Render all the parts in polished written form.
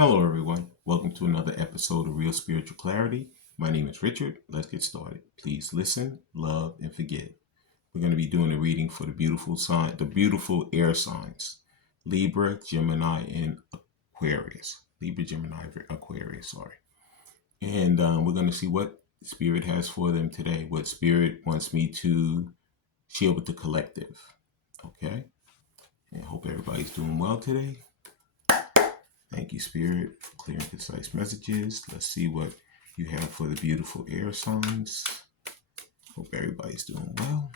Hello, everyone. Welcome to another episode of Real Spiritual Clarity. My name is Richard. Let's get started. Please listen, love, and forgive. We're going to be doing a reading for the beautiful air signs: Libra, Gemini, and Aquarius. Libra, Gemini, Aquarius. Sorry. And we're going to see what Spirit has for them today. What Spirit wants me to share with the collective. Okay. And I hope everybody's doing well today. Thank you, Spirit, for clear and concise messages. Let's see what you have for the beautiful air signs. Hope everybody's doing well.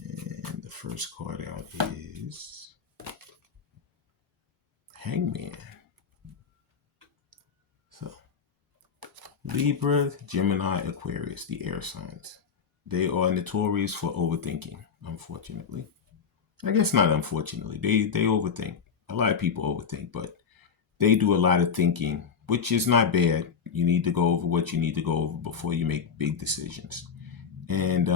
And the first card out is Hangman. So, Libra, Gemini, Aquarius, the air signs. They are notorious for overthinking, unfortunately. I guess not unfortunately. They overthink. A lot of people overthink, but they do a lot of thinking, which is not bad. You need to go over what you need to go over before you make big decisions. And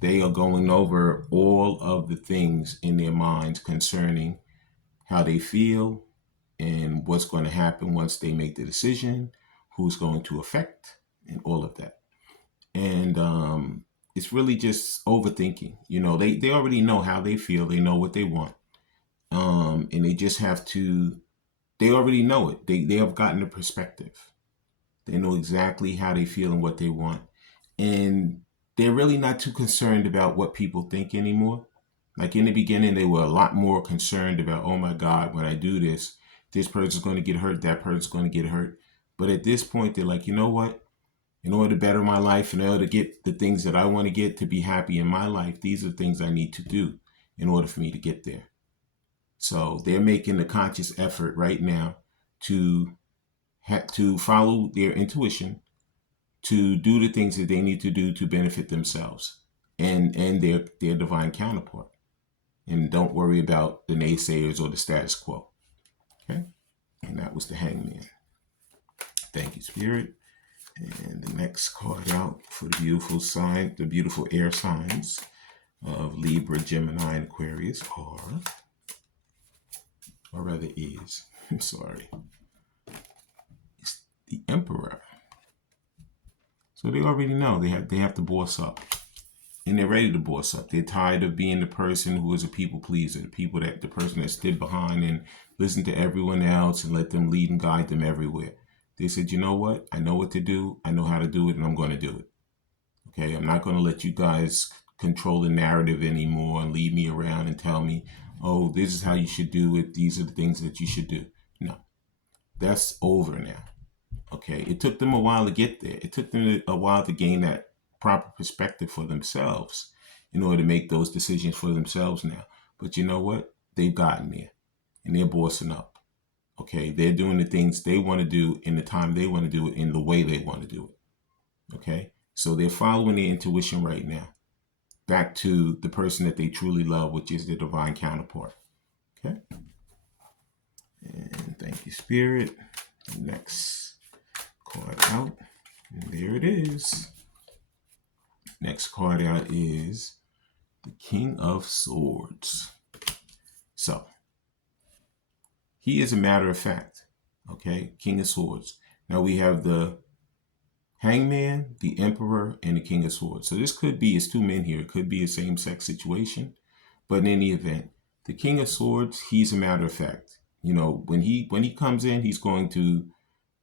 they are going over all of the things in their minds concerning how they feel and what's going to happen once they make the decision, who's going to affect, and all of that. And it's really just overthinking. You know, they already know how they feel. They know what they want. And they just have to, they already know it. They have gotten the perspective. They know exactly how they feel and what they want. And they're really not too concerned about what people think anymore. Like in the beginning, they were a lot more concerned about, oh my God, when I do this person's going to get hurt, that person's going to get hurt. But at this point, they're like, you know what? In order to better my life, in order to get the things that I want to get to be happy in my life, these are things I need to do in order for me to get there. So they're making the conscious effort right now to follow their intuition, to do the things that they need to do to benefit themselves and their divine counterpart. And don't worry about the naysayers or the status quo. Okay? And that was the Hangman. Thank you, Spirit. And the next card out for the beautiful air signs of Libra, Gemini, and Aquarius I'm sorry, it's the Emperor. So they already know they have to boss up, and they're ready to boss up. They're tired of being the person who is a people pleaser, the person that stood behind and listened to everyone else and let them lead and guide them everywhere. They said, you know what? I know what to do. I know how to do it, and I'm going to do it. Okay, I'm not going to let you guys control the narrative anymore and lead me around and tell me, oh, this is how you should do it. These are the things that you should do. No, that's over now. Okay, it took them a while to get there. It took them a while to gain that proper perspective for themselves in order to make those decisions for themselves now. But you know what? They've gotten there, and they're bossing up. Okay, they're doing the things they want to do in the time they want to do it in the way they want to do it. Okay, so they're following their intuition right now, back to the person that they truly love, which is their divine counterpart. Okay, and thank you, Spirit. Next card out, and there it is. Next card out is the King of Swords. So he is a matter of fact. Okay, King of Swords. Now we have the Hangman, the Emperor, and the King of Swords. So this could be, it's two men here. It could be a same-sex situation. But in any event, the King of Swords, he's a matter of fact. You know, when he comes in, he's going to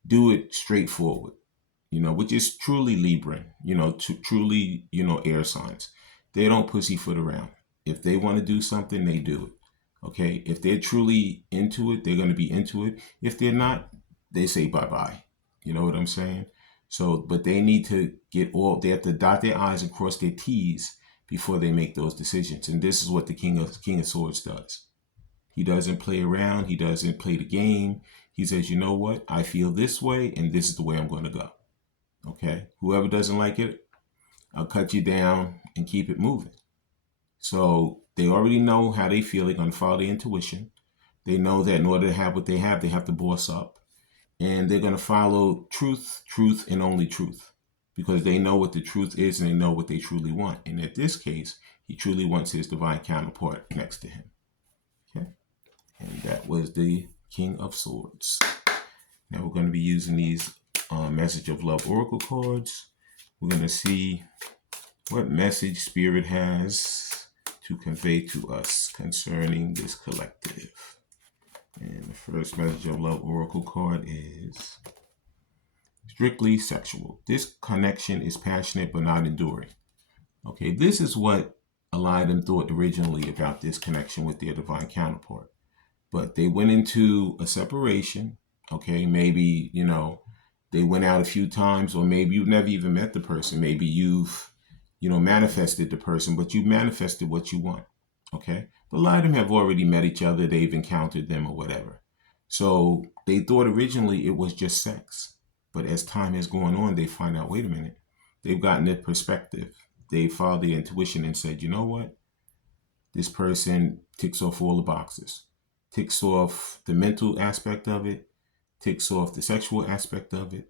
do it straightforward, you know, which is truly Libra, you know, truly, you know, air signs. They don't pussyfoot around. If they want to do something, they do it. Okay. If they're truly into it, they're going to be into it. If they're not, they say bye-bye. You know what I'm saying? So, but they need to they have to dot their I's and cross their T's before they make those decisions. And this is what the King of Swords does. He doesn't play around. He doesn't play the game. He says, you know what? I feel this way, and this is the way I'm going to go. Okay? Whoever doesn't like it, I'll cut you down and keep it moving. So they already know how they feel. They're going to follow their intuition. They know that in order to have what they have to boss up. And they're going to follow truth, and only truth. Because they know what the truth is, and they know what they truly want. And in this case, he truly wants his divine counterpart next to him. Okay? And that was the King of Swords. Now we're going to be using these Message of Love Oracle cards. We're going to see what message Spirit has to convey to us concerning this collective. And the first Message of Love Oracle card is strictly sexual. This connection is passionate but not enduring. Okay, this is what a lot of them thought originally about this connection with their divine counterpart. But they went into a separation. Okay, maybe, they went out a few times, or maybe you've never even met the person. Maybe you've, manifested the person, but you manifested what you want. Okay, but a lot of them have already met each other. They've encountered them or whatever. So they thought originally it was just sex. But as time has gone on, they find out, wait a minute, they've gotten their perspective. They followed their intuition and said, you know what? This person ticks off all the boxes. Ticks off the mental aspect of it, ticks off the sexual aspect of it,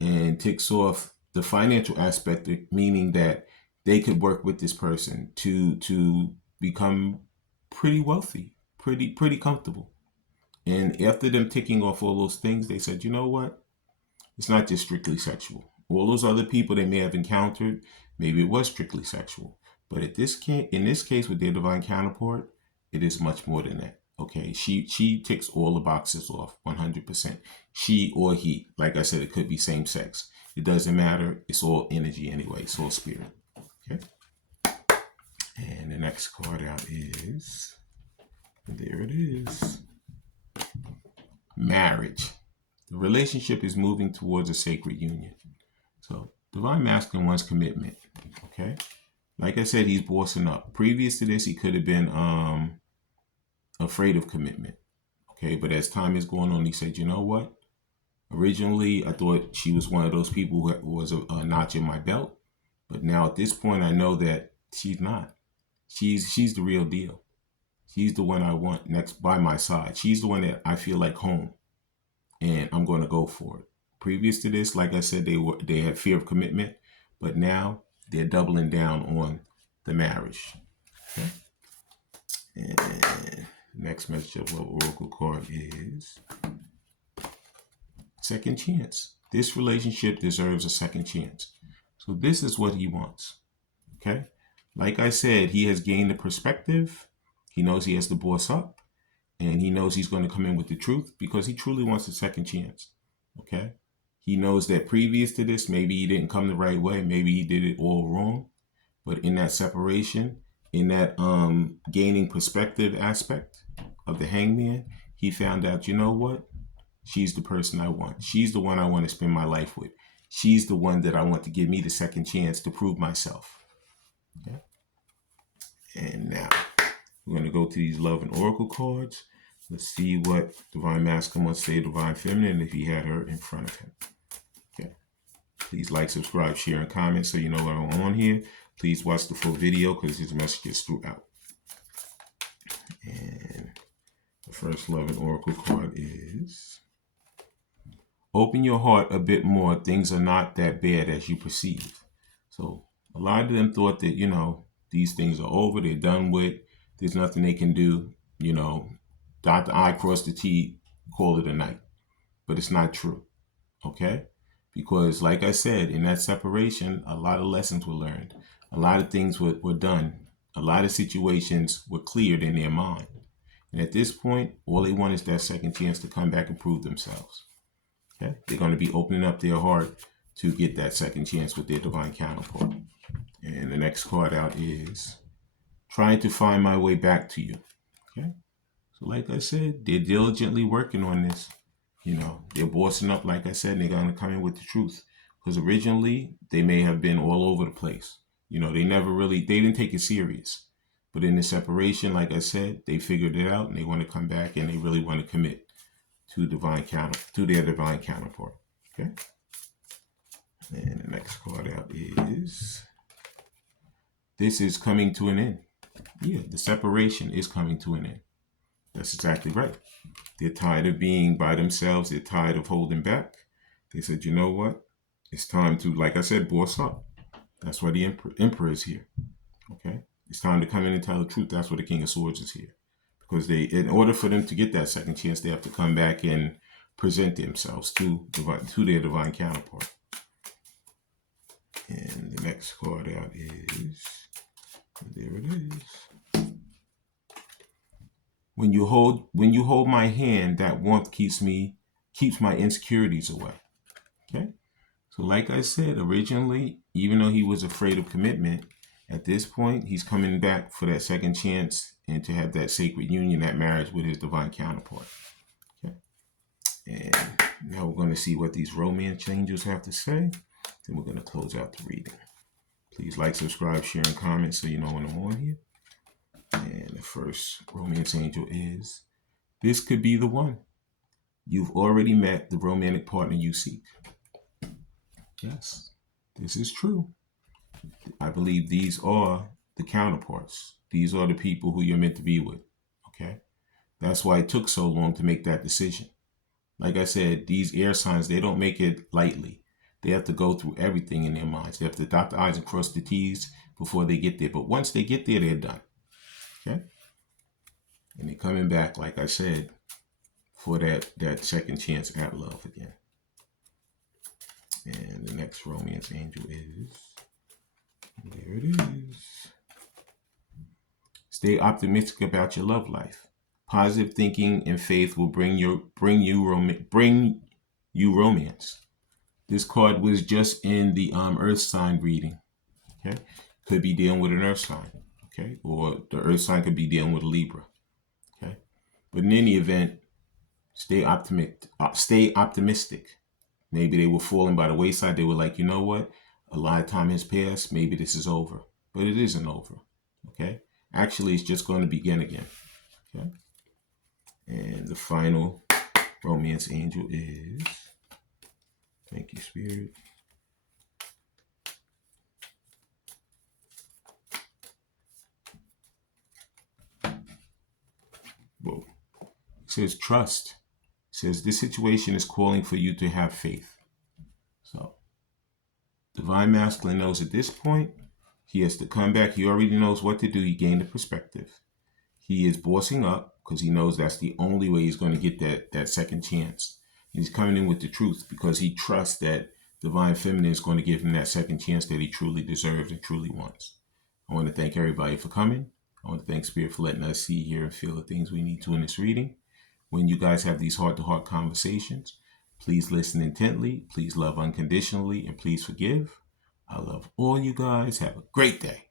and ticks off the financial aspect, meaning that they could work with this person to become pretty wealthy, pretty comfortable. And after them ticking off all those things, they said, you know what? It's not just strictly sexual. All those other people they may have encountered, maybe it was strictly sexual. But in this case with their divine counterpart, it is much more than that. Okay, she ticks all the boxes off 100%. She or he, like I said, it could be same sex. It doesn't matter. It's all energy anyway. It's all spirit. Okay. And the next card out is, there it is, marriage. The relationship is moving towards a sacred union. So divine masculine wants commitment. Okay. Like I said, he's bossing up. Previous to this, he could have been afraid of commitment. Okay. But as time is going on, he said, you know what? Originally, I thought she was one of those people who was a notch in my belt. But now at this point, I know that she's not. She's the real deal. She's the one I want next by my side. She's the one that I feel like home. And I'm going to go for it. Previous to this, like I said, they had fear of commitment, but now they're doubling down on the marriage. Okay? And next Message of Love Oracle card is second chance. This relationship deserves a second chance. So this is what he wants. Okay? Like I said, he has gained the perspective. He knows he has to boss up. And he knows he's going to come in with the truth because he truly wants a second chance. Okay? He knows that previous to this, maybe he didn't come the right way. Maybe he did it all wrong. But in that separation, in that gaining perspective aspect of the hangman, he found out, you know what? She's the person I want. She's the one I want to spend my life with. She's the one that I want to give me the second chance to prove myself. Okay? And now we're going to go to these love and oracle cards. Let's see what divine masculine wants to say divine feminine if he had her in front of him. Okay. Please like, subscribe, share, and comment so you know what I'm on here. Please watch the full video because his message is throughout. And the first love and oracle card is open your heart a bit more. Things are not that bad as you perceive. So a lot of them thought that, these things are over. They're done with. There's nothing they can do, dot the I, cross the T, call it a night. But it's not true, okay? Because like I said, in that separation, a lot of lessons were learned. A lot of things were done. A lot of situations were cleared in their mind. And at this point, all they want is that second chance to come back and prove themselves. Okay? They're going to be opening up their heart to get that second chance with their divine counterpart. And the next card out is trying to find my way back to you. Okay? So like I said, they're diligently working on this. They're bossing up, like I said, and they're going to come in with the truth. Because originally, they may have been all over the place. They didn't take it serious. But in the separation, like I said, they figured it out and they want to come back and they really want to commit to their divine counterpart. Okay? And the next card out is, this is coming to an end. Yeah, the separation is coming to an end. That's exactly right. They're tired of being by themselves. They're tired of holding back. They said, you know what? It's time to, like I said, boss up. That's why the emperor is here. Okay? It's time to come in and tell the truth. That's why the King of Swords is here. because in order for them to get that second chance, they have to come back and present themselves to their divine counterpart. And the next card out is, there it is. When you hold my hand, that warmth keeps my insecurities away. Okay? So like I said, originally, even though he was afraid of commitment, at this point, he's coming back for that second chance and to have that sacred union, that marriage with his divine counterpart. Okay? And now we're going to see what these romance angels have to say. Then we're going to close out the reading. Please like, subscribe, share, and comment so you know when I'm on here. And the first romance angel is, this could be the one. You've already met the romantic partner you seek. Yes, this is true. I believe these are the counterparts. These are the people who you're meant to be with. Okay? That's why it took so long to make that decision. Like I said, these air signs, they don't make it lightly. They have to go through everything in their minds. They have to dot the I's and cross the T's before they get there. But once they get there, they're done. Okay? And they're coming back, like I said, for that second chance at love again. And the next romance angel is, there it is. Stay optimistic about your love life. Positive thinking and faith will bring you romance. This card was just in the earth sign reading. Okay, could be dealing with an earth sign. Okay, or the earth sign could be dealing with a Libra. Okay, but in any event, stay optimistic. Maybe they were falling by the wayside. They were like, you know what? A lot of time has passed. Maybe this is over. But it isn't over. Okay? Actually, it's just going to begin again. Okay? And the final romance angel is, thank you, Spirit. Whoa. It says trust. Says this situation is calling for you to have faith. So, Divine Masculine knows at this point, he has to come back. He already knows what to do. He gained a perspective. He is bossing up because he knows that's the only way he's going to get that second chance. He's coming in with the truth because he trusts that Divine Feminine is going to give him that second chance that he truly deserves and truly wants. I want to thank everybody for coming. I want to thank Spirit for letting us see, hear, and feel the things we need to in this reading. When you guys have these heart-to-heart conversations, please listen intently, please love unconditionally, and please forgive. I love all you guys. Have a great day.